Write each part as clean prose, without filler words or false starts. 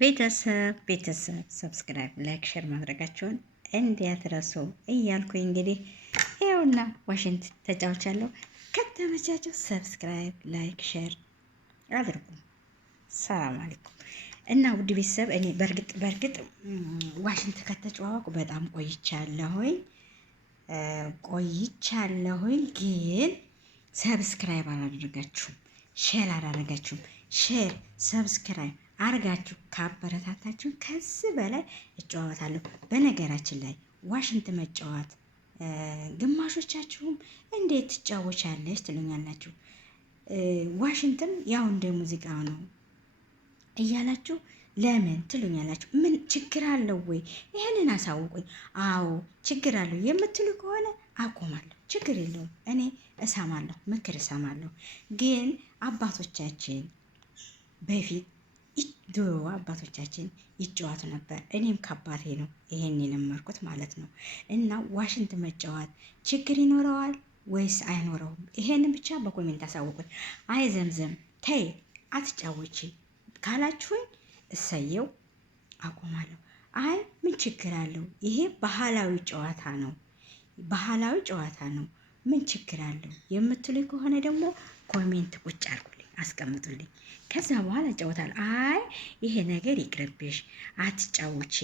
ቤተሰብ ሰብስክራይብ፣ ላይክ፣ ሼር ማድረጋቸውን እንዲያትረሱ እያልኩኝ እንግዲህ ይኸውና ዋሽንት ተጫውቻለሁ። ከተመቻቸው ሰብስክራይብ፣ ላይክ፣ ሼር አድርጉ። ሰላም አለይኩም እና ውድ ቤተሰብ እኔ በእርግጥ ዋሽንት ከተጫዋወቁ በጣም ቆይቻለሁኝ ግን ሰብስክራይብ አላደረጋችሁም፣ ሼር አላደረጋችሁም። ሼር ሰብስክራይብ አርጋችሁ ካበረታታችሁ ከዚህ በላይ እጫወታለሁ። በነገራችን ላይ ዋሽንት መጫወት ግማሾቻችሁም እንዴት ትጫወቻለች ትሉኛላችሁ። ዋሽንትም ያው እንደ ሙዚቃ ነው እያላችሁ ለምን ትሉኛላችሁ። ምን ችግር አለው ወይ? ይህንን አሳውቁኝ። አዎ ችግር አለው የምትሉ ከሆነ አቆማለሁ። ችግር የለውም። እኔ እሰማለሁ፣ ምክር እሰማለሁ። ግን አባቶቻችን በፊት ድሮ አባቶቻችን ይጫወቱ ነበር። እኔም ከአባቴ ነው ይሄን የለመድኩት ማለት ነው። እና ዋሽንት መጫወት ችግር ይኖረዋል ወይስ አይኖረውም? ይሄንን ብቻ በኮሜንት አሳውቁኝ። አይ ዘምዘም ተይ አትጫወቺ ካላችሁኝ እሰየው አቆማለሁ። አይ ምን ችግር አለው? ይሄ ባህላዊ ጨዋታ ነው፣ ባህላዊ ጨዋታ ነው፣ ምን ችግር አለው የምትሉኝ ከሆነ ደግሞ ኮሜንት ቁጭ አድርጉልኝ፣ አስቀምጡልኝ። ከዛ በኋላ እጫወታለሁ። አይ ይሄ ነገር ይቅርብሽ፣ አትጫውቺ፣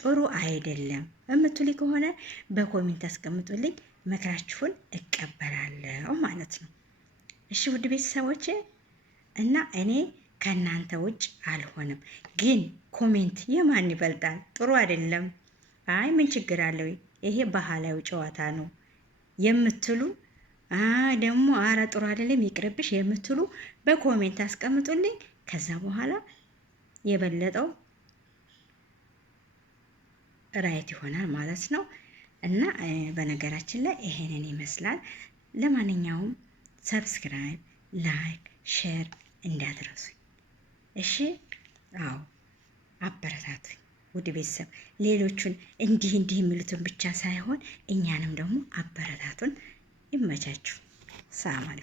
ጥሩ አይደለም የምትሉኝ ከሆነ በኮሜንት አስቀምጡልኝ፣ ምክራችሁን እቀበላለሁ ማለት ነው። እሺ ውድ ቤተሰቦቼ እና እኔ ከእናንተ ውጭ አልሆንም። ግን ኮሜንት የማን ይበልጣል? ጥሩ አይደለም፣ አይ ምን ችግር አለው፣ ይሄ ባህላዊ ጨዋታ ነው የምትሉ ደግሞ አረ ጥሩ አይደለም ይቅርብሽ የምትሉ በኮሜንት አስቀምጡልኝ። ከዛ በኋላ የበለጠው ራይት ይሆናል ማለት ነው። እና በነገራችን ላይ ይሄንን ይመስላል። ለማንኛውም ሰብስክራይብ፣ ላይክ፣ ሼር እንዳትረሱኝ እሺ። አዎ አበረታቱኝ ውድ ቤተሰብ። ሌሎቹን እንዲህ የሚሉትን ብቻ ሳይሆን እኛንም ደግሞ አበረታቱን። ይመቻችሁ። ሰላም አለይኩም።